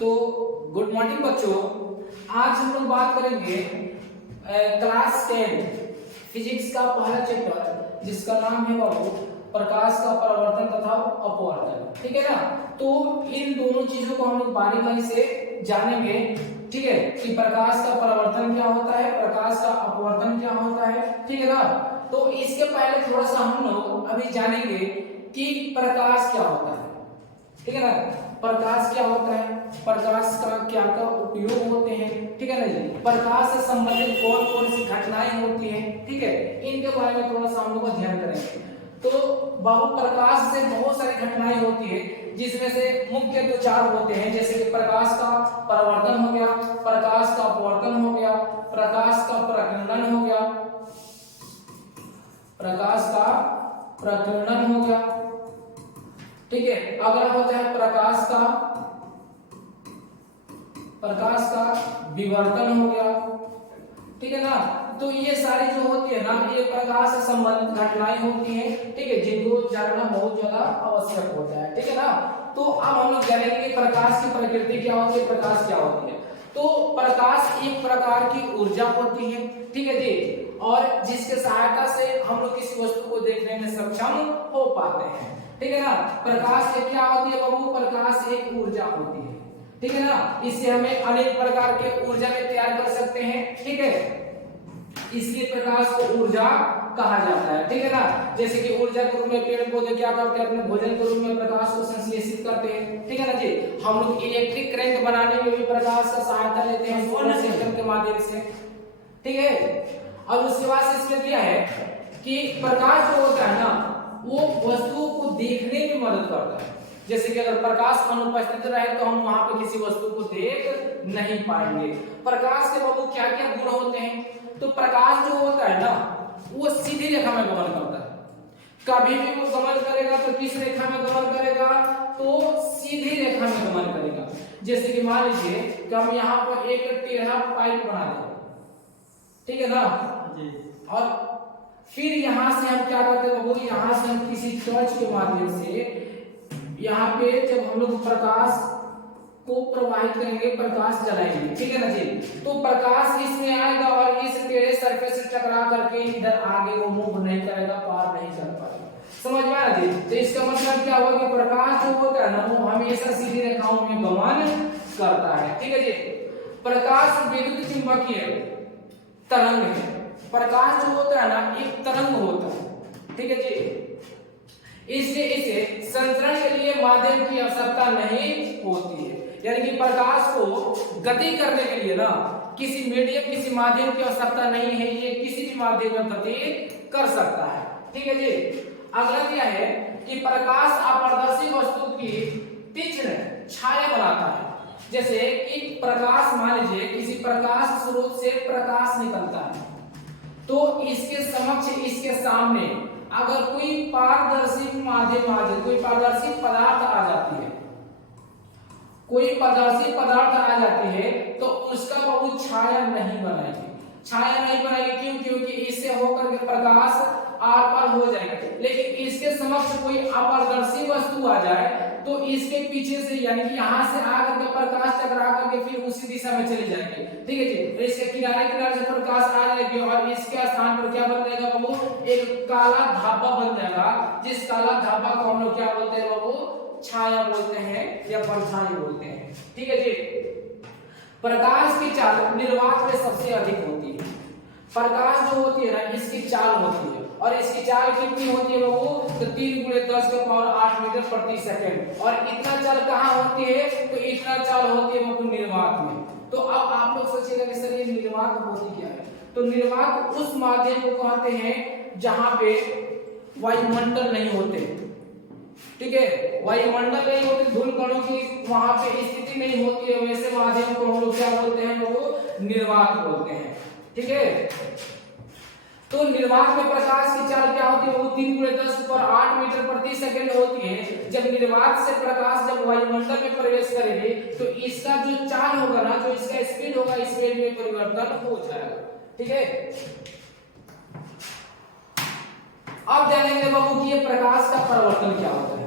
तो good morning बच्चों, आज हम लोग बात करेंगे क्लास 10 फिजिक्स का पहला चैप्टर जिसका नाम है बाबू प्रकाश का परावर्तन तथा अपवर्तन। ठीक है ना। तो इन दोनों चीजों को हम लोग बारीकी से जानेंगे। ठीक है कि प्रकाश का परावर्तन क्या होता है, प्रकाश का अपवर्तन क्या होता है। ठीक है ना। तो इसके पहले थोड़ा सा हम लोग अभी जानेंगे कि प्रकाश क्या होता है। ठीक है ना। प्रकाश क्या होता है, प्रकाश का क्या क्या उपयोग होते हैं। ठीक है ना जी। प्रकाश से संबंधित कौन कौन सी घटनाएं होती हैं, ठीक है, इनके बारे में थोड़ा सा हम लोग ध्यान करेंगे। तो बाबू प्रकाश से बहुत सारी घटनाएं होती है जिसमें से मुख्य दो चार होते हैं, जैसे कि प्रकाश का परावर्तन हो गया, प्रकाश का अपवर्तन हो गया, प्रकाश का प्रकीर्णन हो गया, प्रकाश का प्रकीर्णन हो गया। ठीक है। अगला होता है प्रकाश का विवर्तन हो गया। ठीक है ना। तो ये सारी जो होती है ना, ये प्रकाश से संबंधित घटनाएं होती हैं। ठीक है, जिनको जानना बहुत ज्यादा आवश्यक होता है। ठीक है ना। तो अब हम लोग जानेंगे कि प्रकाश की प्रकृति क्या होती है, प्रकाश क्या होती है। तो प्रकाश एक प्रकार की ऊर्जा होती है। ठीक है जी। और जिसके सहायता से हम लोग किसी वस्तु को देखने में सक्षम हो पाते हैं। ठीक है ना। प्रकाश से क्या होती है बाबू, प्रकाश एक ऊर्जा होती है। ठीक है ना। इससे हमें अनेक प्रकार के ऊर्जा में तैयार कर सकते हैं। ठीक है, इसलिए प्रकाश को ऊर्जा कहा जाता है। ठीक है ना। जैसे कि ऊर्जा के रूप में पेड़ पौधे क्या करते हैं, अपने भोजन के रूप में प्रकाश को संश्लेषित करते हैं। ठीक है ना जी। हम लोग इलेक्ट्रिक करंट बनाने में भी प्रकाश का सहायता लेते हैं सोलर सिस्टम के माध्यम से। ठीक है। और उसके बाद इसमें दिया है कि प्रकाश जो होता है ना, वो वस्तुओं को देखने में मदद करता है। जैसे कि अगर प्रकाश अनुपस्थित रहे तो हम वहां पे किसी वस्तु को देख नहीं पाएंगे। प्रकाश के बाबू क्या क्या गुण होते हैं, तो प्रकाश जो होता है ना, वो सीधी रेखा में गमन करता है। कभी भी वो गमन करेगा तो किस रेखा में गमन करेगा, तो सीधी रेखा में गमन करेगा। जैसे कि मान लीजिए कि हम यहाँ पर एक टेढ़ा पाइप बना दें, ठीक है ना जी। और फिर यहां से हम क्या करते हैं बाबू, यहां से हम किसी टॉर्च के माध्यम से यहाँ पे जब हम लोग प्रकाश को प्रवाहित करेंगे, प्रकाश जलाएंगे। ठीक है ना जी। तो प्रकाश इसमें आएगा और इस टेढ़े सरफेस से टकरा करके इधर आगे वो मूव नहीं करेगा, पार नहीं कर पाएगा। समझ में आया जी। तो इसका मतलब क्या हुआ कि प्रकाश जो होता है ना, वो हमेशा सीधी रेखाओं में गमन करता है। ठीक है जी। प्रकाश विद्युत चुंबकीय तरंग है। प्रकाश जो होता है ना, एक तरंग होता है। ठीक है जी। इसलिए इसे संचरण के लिए माध्यम की आवश्यकता नहीं होती है। यानी कि प्रकाश को गति करने के लिए ना किसी मीडियम, किसी माध्यम की आवश्यकता नहीं है, ये किसी भी माध्यम में गति कर सकता है। ठीक है जी। अगला क्या है कि प्रकाश अपारदर्शी वस्तु की तीक्ष्ण छाया बनाता है। जैसे कि प्रकाश, मान लीजिए किसी प्रकाश स्रोत से प्रकाश निकलता है, तो इसके समक्ष, इसके सामने अगर कोई पारदर्शी माध्यम आ जाए, कोई पारदर्शी पदार्थ आ जाती है, कोई पारदर्शी पदार्थ आ जाती है, तो उसका बाबू छाया नहीं बनाएगी। छाया नहीं बनाएगी क्यों? क्योंकि इससे होकर के प्रकाश आर पार हो जाएगा। लेकिन इसके समक्ष कोई अपारदर्शी वस्तु आ जाए तो इसके पीछे से, यानी कि यहाँ से आकर के प्रकाश टकरा करके फिर उसी दिशा में चली जाएगी। ठीक है जी। तो इसके किनारे किनारे से प्रकाश आ जाएगी और इसके स्थान पर क्या बन जाएगा बाबू, एक काला धाबा बन जाएगा। जिस काला धाबा को हम लोग क्या बोलते हैं बाबू, छाया बोलते हैं या परछाई बोलते हैं। ठीक है जी। प्रकाश की चाल निर्वात में सबसे अधिक होती है। प्रकाश जो होती है ना, इसकी चाल होती है, और इसकी चाल कितनी होती है बाबू, तो 3 × 10⁸ मीटर प्रति सेकंड। और इतना चाल कहाँ होती है, तो इतना चाल होती है बाबू निर्वात में। तो अब आप लोग सोचिएगा कि सर ये निर्वात होती क्या है, तो निर्वात उस माध्यम को कहते हैं जहां पे वायुमंडल नहीं होते। ठीक है, वायुमंडल नहीं होते, धूल कणों की वहां पे स्थिति नहीं होती है, वैसे माध्यम को हम लोग क्या बोलते हैं, वो निर्वात बोलते हैं। ठीक है। तो निर्वात में प्रकाश की चाल क्या होती है, वो 3 × 10⁸ मीटर प्रति सेकंड होती है। जब निर्वात से प्रकाश जब वायुमंडल में प्रवेश करेगी तो इसका जो चाल होगा ना, जो इसका स्पीड होगा, स्पीड में परिवर्तन हो जाएगा। ठीक है। अब जानेंगे बाबू कि ये प्रकाश का परावर्तन क्या होता है।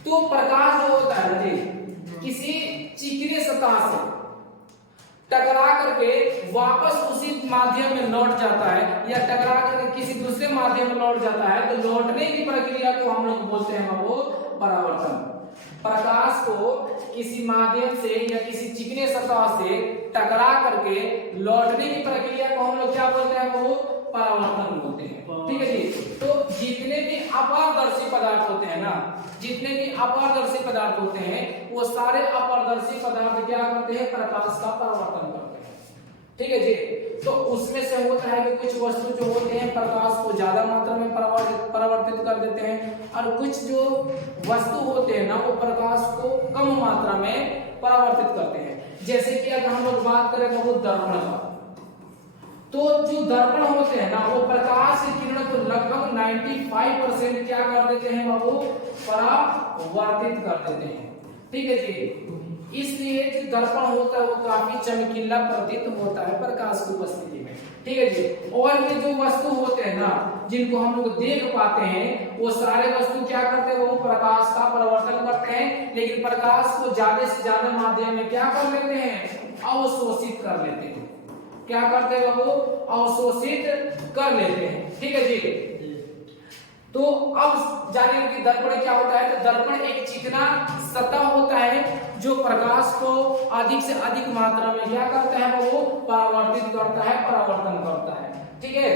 तो प्रकाश जो होता है किसी चिकनी चिकने सतह से टकरा करके वापस उसी माध्यम में लौट जाता है या टकरा करके किसी दूसरे माध्यम में लौट जाता है, तो लौटने की प्रक्रिया को हम लोग बोलते हैं वो परावर्तन। प्रकाश को किसी माध्यम से या किसी चिकने सतह से टकरा करके लौटने की प्रक्रिया को हम लोग क्या बोलते हैं, वो परावर्तन बोलते हैं। ठीक है जी। तो जितने भी अपारदर्शी पदार्थ होते हैं ना, जितने भी अपारदर्शी पदार्थ होते हैं, वो सारे अपारदर्शी पदार्थ क्या करते हैं, प्रकाश का परावर्तन करते हैं। ठीक है जी। तो उसमें से होता है कि कुछ वस्तु जो होते हैं प्रकाश को ज्यादा मात्रा में परावर्तित कर देते हैं, और कुछ जो वस्तु होते हैं ना वो प्रकाश को कम मात्रा में परावर्तित करते हैं। जैसे कि अगर हम लोग बात करें वो दर्पण का, तो जो दर्पण होते हैं ना वो प्रकाश की किरण को लगभग 95% क्या कर देते हैं, वो परावर्तित कर देते हैं। ठीक है जी। इसलिए जो दर्पण होता है वो काफी चमकीला प्रतीत होता है प्रकाश की उपस्थिति में। ठीक है जी। और ये जो वस्तु होते हैं ना जिनको हम लोग देख पाते हैं, वो सारे वस्तु क्या करते हैं, वो प्रकाश का परावर्तन करते हैं, लेकिन प्रकाश को ज्यादा से ज्यादा माध्यम में क्या कर लेते हैं, अवशोषित कर लेते हैं। क्या करते हैं, वो अवशोषित कर लेते हैं। ठीक है जी। तो अब जानिए कि दर्पण क्या होता है। तो दर्पण एक चिकना सतह होता है जो प्रकाश को अधिक से अधिक मात्रा में क्या करता है, वो परावर्तित करता है, परावर्तन करता है। ठीक है।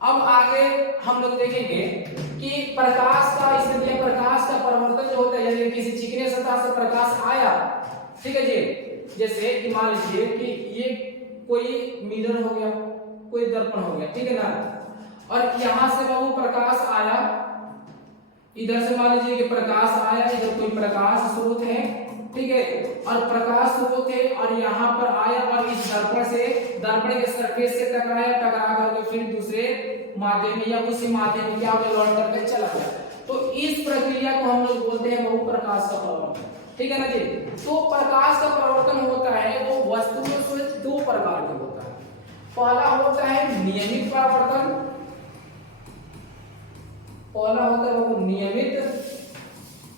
अब आगे हम लोग देखेंगे कि प्रकाश का, इसलिए प्रकाश का परावर्तन जो होता है, यदि किसी चिकने सतह से प्रकाश आया, ठीक है जी, जैसे कि मान लीजिए कि ये कोई मिरर हो गया, कोई दर्पण हो गया, ठीक है ना, और यहां से वो प्रकाश आया, इधर से मान लीजिए कि प्रकाश आया, इधर कोई प्रकाश स्रोत है, ठीक है, और प्रकाश स्रोत है और यहाँ पर आया और इस दर्पण से, दर्पण के सरफेस से टकराया, टकरा करके फिर दूसरे माध्यम में या उसी माध्यम में क्या हो लौट करके चला गया। तो इस प्रक्रिया को हम लोग बोलते हैं वो प्रकाश का परावर्तन। ठीक है ना जी। तो प्रकाश का परावर्तन होता है वो वस्तुओं से दो प्रकार के होता है। पहला होता है नियमित परावर्तन, पहला होता है वो नियमित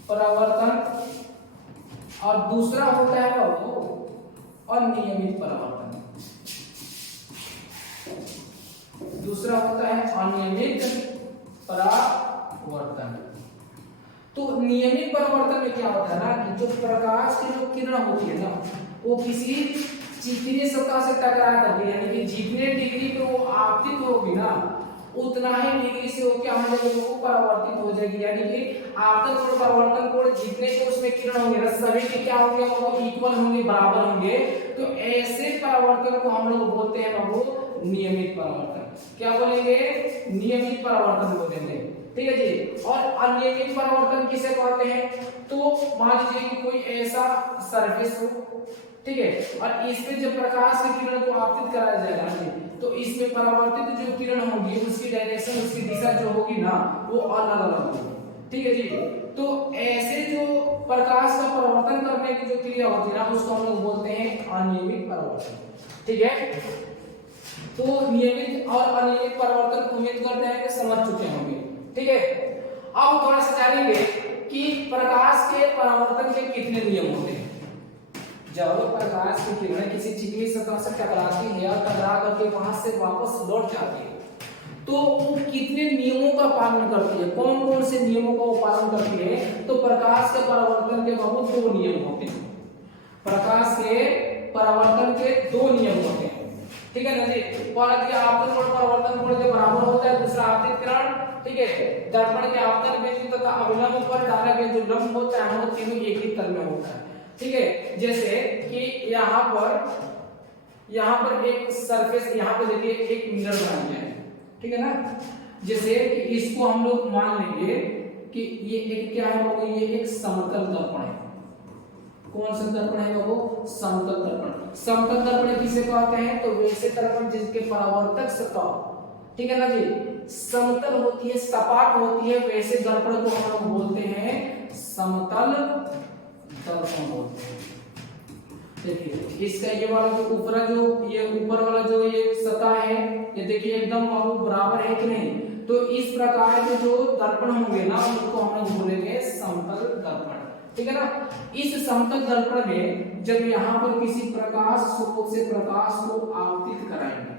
परावर्तन, और दूसरा होता है वो अनियमित परावर्तन। दूसरा होता है अनियमित परावर्तन। तो नियमित परावर्तन में क्या होता है ना कि जो प्रकाश की जो किरण होती है ना वो किसी चिकनी सतह से टकरा करके, यानी कि जितने डिग्री पे वो आपतित होगी ना उतना ही डिग्री से वो क्या हो जाएगी, वो परावर्तित हो जाएगी। यानी कि आपतन और परावर्तन कोण जितने को उसमें किरण होंगे ना सभी के क्या होंगे, वो इक्वल होंगे, बराबर होंगे। तो ऐसे परावर्तन को हम लोग बोलते हैं वो नियमित परावर्तन। क्या बोलेंगे, नियमित परावर्तन बोलेंगे। ठीक है जी। और अनियमित परावर्तन किसे कहते हैं, तो मान लीजिए कि कोई ऐसा सरफेस हो, ठीक है, और इसमें जब प्रकाश की किरण को आपतित कराया जाएगा तो इसमें परावर्तित जो किरण होगी उसकी डायरेक्शन, उसकी दिशा जो होगी ना वो अलग अलग होगी। ठीक है जी। तो ऐसे जो प्रकाश का परावर्तन करने की जो क्रिया होती है ना उसको हम लोग बोलते हैं अनियमित परावर्तन। ठीक है। तो नियमित और अनियमित परावर्तन उम्मीद करते हैं कि समझ चुके होंगे। ठीक है। अब थोड़ा सा जानेंगे कि प्रकाश के परावर्तन के कितने नियम होते हैं। जब प्रकाश की किरण किसी चिकनी सतह से टकराती है और टकरा करके वहां से वापस लौट जाती है तो वो कितने नियमों का पालन करती है, कौन कौन से नियमों का वो पालन करती है। तो प्रकाश के परावर्तन के बहुत दो नियम होते हैं। प्रकाश के परावर्तन के दो नियम होते हैं। ठीक है ना जी। पहला आपतन कोण परावर्तन कोण के बराबर होता है, दूसरा आपतित किरण, ठीक है, दर्पण के आपतन बिंदु तथा अभिलंब पर डाला गया जो लंब होता है वो तीनों एक ही तल में होता है। ठीक है। जैसे कि यहाँ पर एक सरफेस, यहाँ पे देखिए एक मिरर बना गया है, ठीक है ना। जैसे कि इसको हम लोग मान लेंगे कि ये एक क्या है, वो ये एक समतल दर्पण है। कौन सा दर्पण है वो, समतल दर्पण। समतल दर्पण किसे कहते हैं, तो वैसे दर्पण जिसके परावर्तक सतह, ठीक है ना जी, समतल होती है, सपाट होती है, वैसे दर्पण को हम लोग बोलते हैं समतल दर्पण बोलते हैं। देखिए इसका ये वाला जो ऊपर वाला जो ये सतह है, ये देखिए एकदम बराबर है कि नहीं। तो इस प्रकार के जो दर्पण होंगे ना उनको हम लोग बोलेंगे समतल दर्पण। ठीक है ना। इस समतल दर्पण में जब यहाँ पर किसी प्रकाश स्रोत से प्रकाश को आपतित कराएंगे,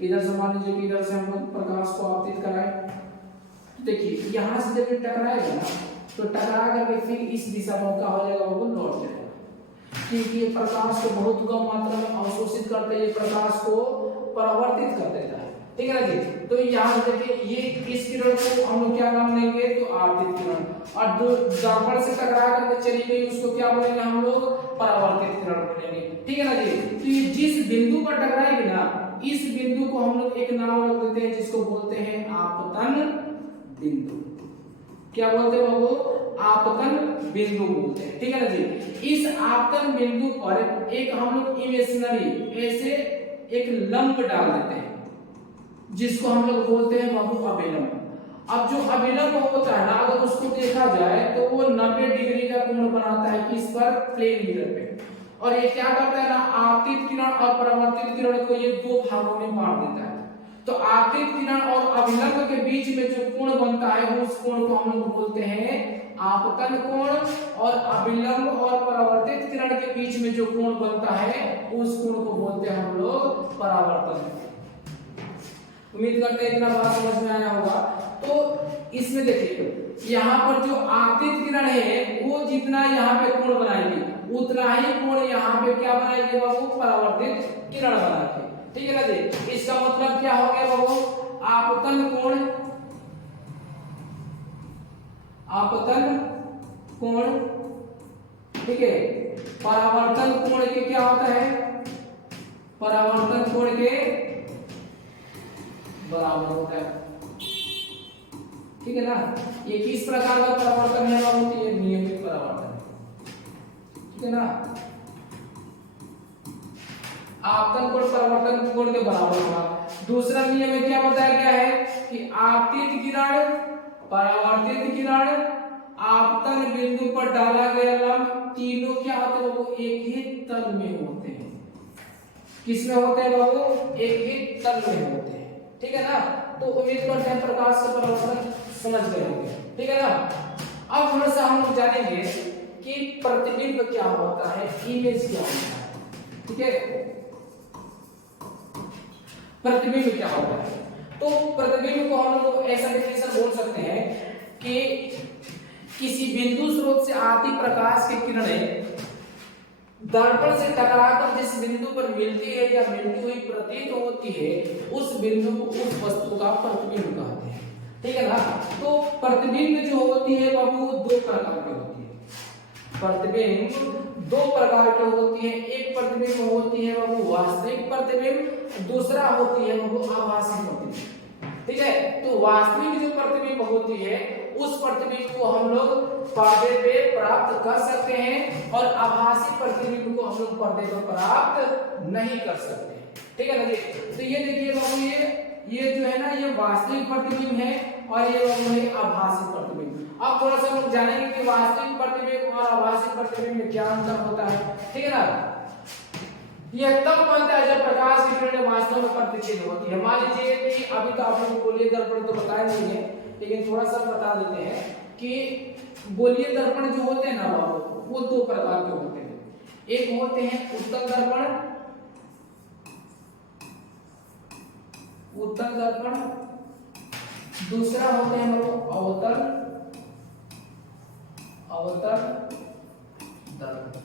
इधर से मान लीजिए कि इधर से हम प्रकाश को आपतित कराएं, देखिए यहाँ से जब ये टकराएगा ना तो टकरा करके फिर इस दिशा में क्या हो जाएगा, वो लौट जाएगा, क्योंकि ये प्रकाश को बहुत कम मात्रा में अवशोषित करते, ये प्रकाश को परावर्तित कर देता है, ठीक है ना जी। तो यहाँ देखिए ये इस किरण को हम लोग क्या नाम लेंगे, तो आपतित किरण, और जो दर्पण से टकरा करके चली गई उसको क्या बोलेंगे हम लोग, परावर्तित किरण बोलेंगे, ठीक है ना जी। तो ये जिस बिंदु पर टकराएगी ना, इस बिंदु को हम लोग एक नाम रख देते हैं जिसको बोलते हैं आपतन बिंदु। क्या बोलते हैं बाबू, आपतन बिंदु बोलते हैं, ठीक है ना जी। इस आपतन बिंदु पर एक हम लोग इमेजिनरी ऐसे एक लंब डाल देते हैं जिसको हम लोग बोलते हैं बाबू अभिलंब। अब जो अभिलंब होता है ना, अगर उसको देखा जाए तो वो 90 डिग्री का कोण बनाता है किस पर, प्लेन मिरर पे, और ये क्या करता है ना, आपतित किरण और परावर्तित किरण को ये दो भागों में बांट देता है। तो आपतित किरण और अभिलंब के बीच में जो कोण बनता है उस कोण को हम लोग बोलते हैं आपतन कोण, और अभिलंब और परावर्तित किरण के बीच में जो कोण बनता है उस कोण को बोलते हैं हम लोग परावर्तन। उम्मीद करते हैं इतना बात समझ में आया होगा। तो इसमें देखिए यहाँ पर जो आपतित किरण है वो जितना यहाँ पे कोण बनाएगी उतना ही कोण यहाँ पे क्या बनाएगी बाबू, परावर्तित किरण बनाएगी, ठीक है ना जी। इसका मतलब क्या हो गया बाबू, आपतन कोण, आपतन कोण, ठीक है, परावर्तन कोण के क्या होता है, परावर्तन कोण के बराबर होता है, ठीक है ना। ये किस प्रकार का परावर्तन है बाबू, ये नियमित परावर्तन है, ठीक है ना। आपतन कोण परावर्तन कोण के बराबर होगा। दूसरा नियम में क्या बताया गया है कि आपतित किरण, परावर्तित किरण, आपतन बिंदु पर डाला गया लंब, तीनों क्या होते हैं बाबू, एक ही तल में होते हैं। किसमें होते हैं बाबू, एक ही तल में होते हैं, ठीक है ना। तो उम्मीद करते हैं प्रकाश से परावर्तन समझ गए होंगे, ठीक है ना। अब थोड़ा सा हम लोग जानेंगे कि प्रतिबिंब क्या होता है, इमेज क्या होता है, ठीक है। प्रतिबिंब क्या होता है, तो प्रतिबिंब को हम लोग ऐसा डेफिनेशन बोल सकते हैं कि किसी बिंदु स्रोत से आती प्रकाश की किरणें दर्पण से टकराकर जिस बिंदु पर मिलती है या मिलती हुई प्रतीत होती है उस बिंदु को, उस वस्तु का प्रतिबिंब कहते हैं, ठीक है ना। तो प्रतिबिंब जो होती है बाबू दो प्रकार की होती है, प्रतिबिंब दो प्रकार की होती है। एक प्रतिबिंब होती है बाबू वास्तविक प्रतिबिंब, दूसरा होती है बाबू आभासी प्रतिबिंब, ठीक है। तो वास्तविक जो प्रतिबिंब होती है उस प्रतिबिंब को हम लोग पर्दे पे प्राप्त कर सकते हैं और आभासी प्रतिबिंब को हम लोग पर्दे पर प्राप्त नहीं कर सकते, ठीक है ना जी। तो ये देखिए बाबू ये जो है ना ये वास्तविक प्रतिबिंब है और ये बाबू है आभासी प्रतिबिंब। अब थोड़ा सा हम जानेंगे कि वास्तविक प्रतिबिंब और आभासी प्रतिबिंब में क्या अंतर होता है, ठीक है ना। यह तब बनता है जब प्रकाश की किरणें वास्तव में प्रतिच्छेद होती है। मान लीजिए कि अभी तो आप लोगों को गोलीय दर्पण तो बताया नहीं है, लेकिन थोड़ा सा बता देते हैं कि गोलीय दर्पण जो होते हैं ना बाबू वो दो प्रकार के होते हैं। एक होते हैं उत्तल दर्पण, उत्तल दर्पण, दूसरा होते हैं अवतल, अवतल दर्पण।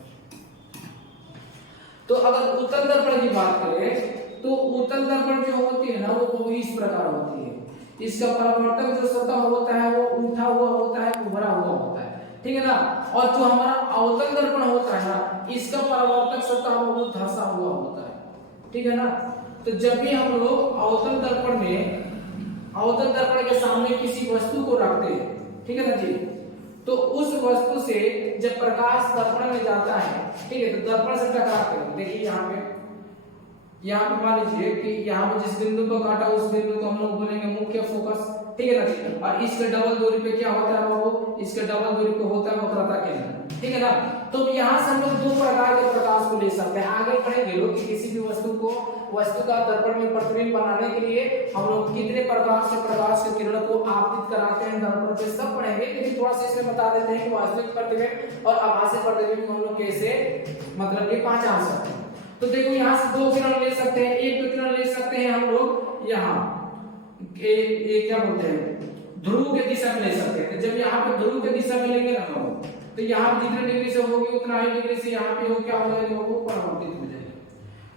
तो अगर उत्तल दर्पण की बात करें तो उत्तल दर्पण जो होती है ना वो इस प्रकार होती है। इसका परावर्तक जो सतह होता है वो उठा हुआ होता है, उभरा हुआ होता है, ठीक है ना। और जो हमारा अवतल दर्पण होता है ना इसका परावर्तक सतह वो धंसा हुआ होता है, ठीक है ना। तो जब भी हम लोग अवतल दर्पण में, अवतल दर्पण के सामने किसी वस्तु को रखते हैं, ठीक है ना जी, तो उस वस्तु से जब प्रकाश दर्पण में जाता है, ठीक है, तो दर्पण से टकराते हैं। देखिए यहाँ पे मान लीजिए कि यहाँ पे जिस बिंदु को काटा उस बिंदु को हम लोग बोलेंगे मुख्य फोकस, ठीक है ना। और इसके डबल दूरी पे क्या होता है बाबू, इसके डबल दूरी पे होता है वक्रता केंद्र, ठीक है ना। तो यहाँ से हम लोग दो प्रकार के प्रकाश को ले सकते हैं। आगे पढ़ेंगे लोग कि किसी भी वस्तु का दर्पण में प्रतिबिंब बनाने के लिए हम लोग कितने प्रकार से प्रकाश के किरण को आपतित कराते हैं दर्पण पे, सब पढ़ेंगे। लेकिन थोड़ा सा इसमें बता देते हैं कि वास्तविक प्रतिबिंब और आभासी प्रतिबिंब हम लोग कैसे मतलब ये पहचान सकते हैं। तो देखो यहाँ से दो किरण ले सकते हैं, एक किरण ले सकते हैं हम लोग यहाँ क्या बोलते हैं ध्रुव के दिशा में ले सकते हैं। जब यहाँ पे ध्रुव के दिशा में लेंगे ना हम तो यहाँ पे जितने डिग्री से होगी उतना ही डिग्री से यहाँ पे हो क्या हो जाएगा वो परावर्तित हो जाएगा।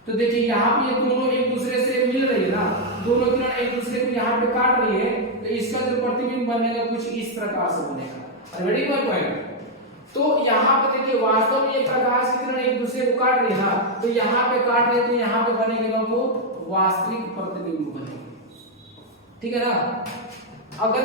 तो देखिए यहाँ पे ये दोनों एक दूसरे से मिल रही है ना, दोनों किरण एक दूसरे को यहाँ पे काट रही है, तो इसका जो प्रतिबिंब बनेगा कुछ इस प्रकार से बनेगा। Very good point. तो यहाँ पे देखिए वास्तव में ये प्रकाश की किरण एक दूसरे को काट रही है ना, तो यहाँ पे काट रहे तो यहाँ पे बनेगा वो वास्तविक प्रतिबिंब बनेगा, ठीक है ना। अगर